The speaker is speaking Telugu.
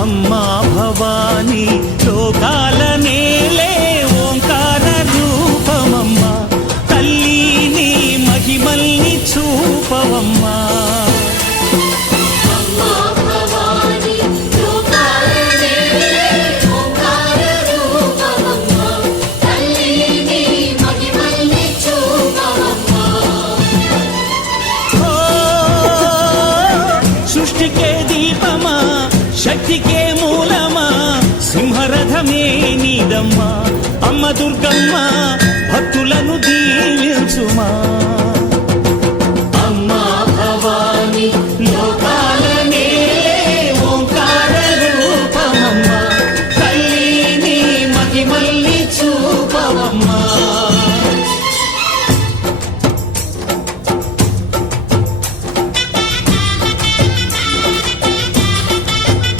అమ్మా భవానీ లోకాల నేలే ఓంకార రూపమమ్మా తల్లి నీ మహిమల్ని చూపవమ్మా సృష్టికే దీపమా శక్తికే మూలమా సింహరథమే నీదమ్మా అమ్మ దుర్గమ్మ భక్తులను దీవించుమా